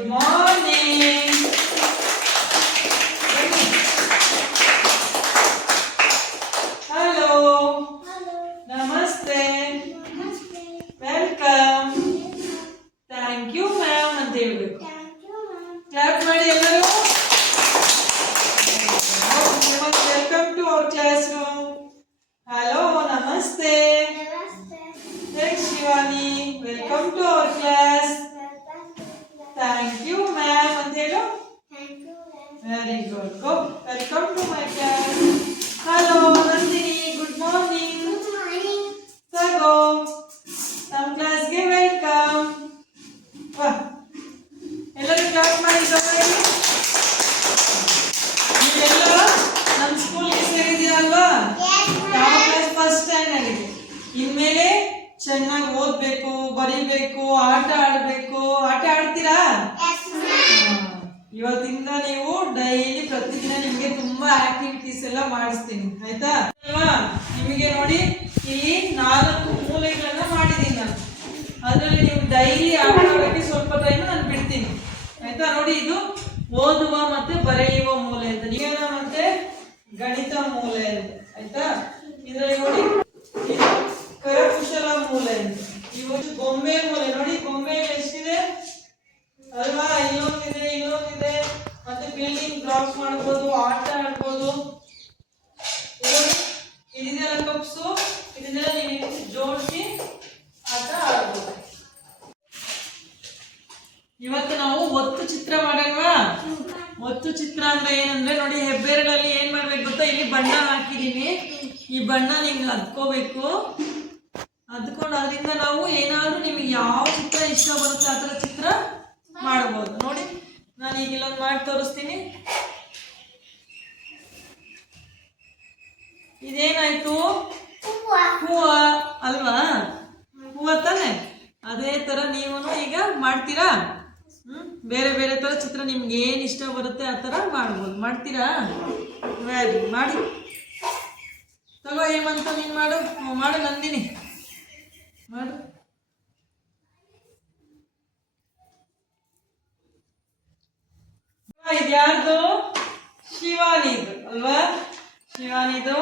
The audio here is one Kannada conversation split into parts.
Good morning. Hello. Namaste. Welcome. Thank you ma'am ಅಂತ ಹೇಳಬೇಕು. ಕ್ಲಾಪ್ ಮಾಡಿ ಎಲ್ಲರೂ. Welcome to our classroom. Hello, namaste. Thanks Shivani. Welcome to our class. Thank you ma'am ಅಂತ ಹೇಳು. Very good. Go. Welcome to my class. Hello Nandini. Good morning. Sago. ನಮ್ಮ ಕ್ಲಾಸ್ಗೆ ವೆಲ್ಕಮ್. ವಾ ಎಲ್ಲರೂ ಕ್ಲಾಸ್ ಮಾಡಿದ್ದಾರೆ. ನೀವೆಲ್ಲ ನಮ್ಮ ಸ್ಕೂಲ್ಗೆ ಸೇರಿದ್ದೀರಲ್ವಾ? ಯಾವ ಕ್ಲಾಸ್? ಫಸ್ಟ್ ಸ್ಟ್ಯಾಂಡ್ ಆಗಿದೆ. ಇನ್ಮೇಲೆ ಚೆನ್ನಾಗಿ ಓದ್ಬೇಕು, ಬರೀಬೇಕು, ಆಟ ಆಡಬೇಕು. ಆಟ ಆಡ್ತೀರಾ? ಇವತ್ತಿಂದ ನೀವು ಡೈಲಿ ಪ್ರತಿದಿನ ನಿಮಗೆ ತುಂಬಾ ಆಕ್ಟಿವಿಟೀಸ್ ಎಲ್ಲ ಮಾಡಿಸ್ತೀನಿ, ಆಯ್ತಾ? ಅಲ್ವಾ? ನಿಮಗೆ ನೋಡಿ ಇಲ್ಲಿ 4 ಮೂಲೆಗಳನ್ನ ಮಾಡಿದ್ದೀನಿ ನಾನು. ಅದರಲ್ಲಿ ನೀವು ಡೈಲಿ ಆಟ ಆಡೋಕ್ಕೆ ಸ್ವಲ್ಪ ಟೈಮ್ ನಾನು ಬಿಡ್ತೀನಿ, ಆಯ್ತಾ? ನೋಡಿ, ಇದು ಓದುವ ಮತ್ತೆ ಬರೆಯುವ ಮೂಲೆ ಅಂತ, ವಿಜ್ಞಾನ ಮತ್ತೆ ಗಣಿತ ಮೂಲೆ ಅಂತ, ಆಯ್ತಾ? ಇದರಲ್ಲಿ ನೋಡಿ ಇದು ಕರಕುಶಲ ಮೂಲೆ ಅಂತ, ಇವತ್ತು ಗೊಂಬೆ ಮೂಲೆ. ನೋಡಿ ಗೊಂಬೆ ಎಷ್ಟಿದೆ ಅಲ್ವಾ? ಇಲ್ಲೊಂದಿದೆ, ಇಲ್ಲೊಂದಿದೆ, ಮತ್ತೆ ಬಿಲ್ಡಿಂಗ್ ಬ್ಲಾಕ್ಸ್ ಮಾಡ್ಬೋದು, ಆಟ ಆಡ್ಬೋದು. ಇದನ್ನೆಲ್ಲ ಕಪ್ಸು, ಇದನ್ನೆಲ್ಲ ನೀವು ಜೋಡಿಸಿ ಆಟ ಆಡ್ಬೋದು. ಇವತ್ತು ನಾವು ಒತ್ತು ಚಿತ್ರ ಮಾಡೋಣವಾ? ಒತ್ತು ಚಿತ್ರ ಅಂದ್ರೆ ಏನಂದ್ರೆ ನೋಡಿ, ಹೆಬ್ಬೆರಳಲ್ಲಿ ಏನ್ ಮಾಡ್ಬೇಕು ಗೊತ್ತಾ? ಇಲ್ಲಿ ಬಣ್ಣ ಹಾಕಿದೀನಿ. ಈ ಬಣ್ಣ ನಿಮ್ಗೆ ಹದ್ಕೋಬೇಕು. ಹದ್ಕೊಂಡು ಅದರಿಂದ ನಾವು ಏನಾದ್ರೂ ನಿಮ್ಗೆ ಯಾವ ಚಿತ್ರ ಇಷ್ಟ ಬರುತ್ತೆ ಆ ಥರ ಚಿತ್ರ ಮಾಡ್ಬೋದು. ನೋಡಿ, ನಾನು ಈಗ ಇಲ್ಲೊಂದು ಮಾಡಿ ತೋರಿಸ್ತೀನಿ. ಇದೇನಾಯ್ತು? ಹೂವ ಅಲ್ವಾ? ಹೂವ ತಾನೆ? ಅದೇ ತರ ನೀವು ಈಗ ಮಾಡ್ತೀರಾ? ಬೇರೆ ಬೇರೆ ತರ ಚಿತ್ರ ನಿಮ್ಗೆ ಏನ್ ಇಷ್ಟ ಬರುತ್ತೆ ಆ ತರ ಮಾಡ್ಬೋದು. ಮಾಡ್ತೀರಾ? ವೆರಿ ಮಾಡಿ. ತಗೋ ಹೇಮಂತ, ನೀನ್ ಮಾಡು. ಮಾಡು ನಂದಿನಿ, ಮಾಡು. ಇದ್ಯಾರ್ದು? ಶಿವಾನಿದು ಅಲ್ವಾ? ಶಿವಾನಿದು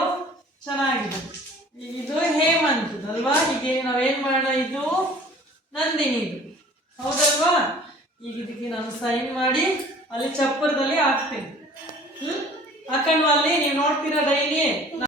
ಚೆನ್ನಾಗಿದೆ. ಇದು ಹೇಮಂತ್ ಅಲ್ವಾ? ಈಗ ನಾವೇನ್ ಮಾಡೋಣ? ಇದು ನಂದಿನಿದು, ಹೌದಲ್ವಾ? ಈಗ ಇದಕ್ಕೆ ನಾನು ಸೈನ್ ಮಾಡಿ ಅಲ್ಲಿ ಚಪ್ಪರದಲ್ಲಿ ಹಾಕ್ತೀನಿ. ಹಾಕೊಂಡು ಅಲ್ಲಿ ನೀವು ನೋಡ್ತೀರಾ ಡೈಲಿ.